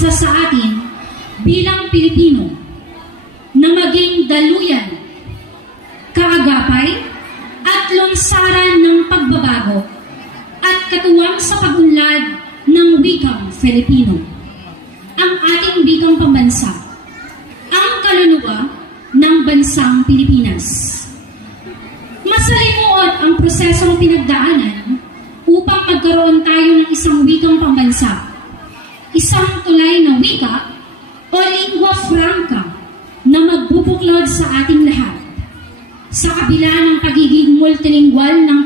isa sa atin bilang Pilipino na maging daluyan, kaagapay at lungsaran ng pagbabago at katuwang sa pag-unlad ng wikang Filipino. Ang ating wikang pambansa, ang kaluluwa ng bansang Pilipinas. Masalimuot ang prosesong pinagdaanan upang magkaroon tayo ng isang wikang pambansa, isang tulay na wika o lingua franca na magbubuklod sa ating lahat. Sa kabila ng pagiging multilingual ng